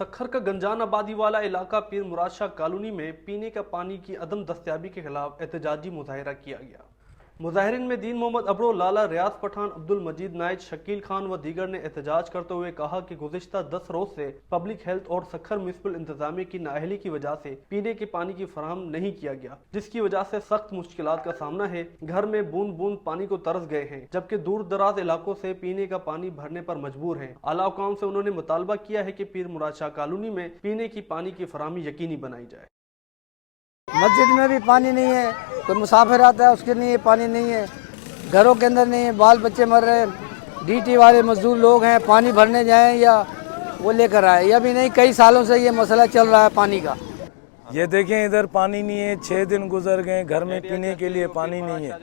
सखर का गंजान आबादी वाला इलाका पीर मुराद शाह कॉलोनी में पीने का पानी की अदम दस्तयाबी के खिलाफ एहतजाजी मुजाहिरा किया गया। मुजाहिरीन में दीन मोहम्मद अबरो, लाला रियाज पठान, अब्दुल मजीद नाइज, शकील खान व दीगर ने एहतजाज करते हुए कहा कि गुज़िश्ता 10 रोज से पब्लिक हेल्थ और सखर म्युनिसिपल इंतजामिया की नाअहली की वजह से पीने के पानी की फराहम नहीं किया गया, जिसकी वजह से सख्त मुश्किलात का सामना है। घर में बूंद बूंद पानी को तरस गए हैं, जबकि दूर दराज इलाकों से पीने का पानी भरने पर मजबूर हैं। आला हुकाम से उन्होंने मुतालबा किया है कि पीर मुराद शाह कॉलोनी में पीने की पानी की फराहमी यकीनी बनाई जाए। मस्जिद में भी पानी नहीं है, कोई मुसाफिर आता है उसके लिए पानी नहीं है, घरों के अंदर नहीं है, बाल बच्चे मर रहे हैं। डीटी वाले मजदूर लोग हैं, पानी भरने जाएं या वो लेकर आए, या भी नहीं, कई सालों से ये मसला चल रहा है पानी का। ये देखें इधर पानी नहीं है, 6 दिन गुजर गए, घर में पीने के लिए पानी नहीं है।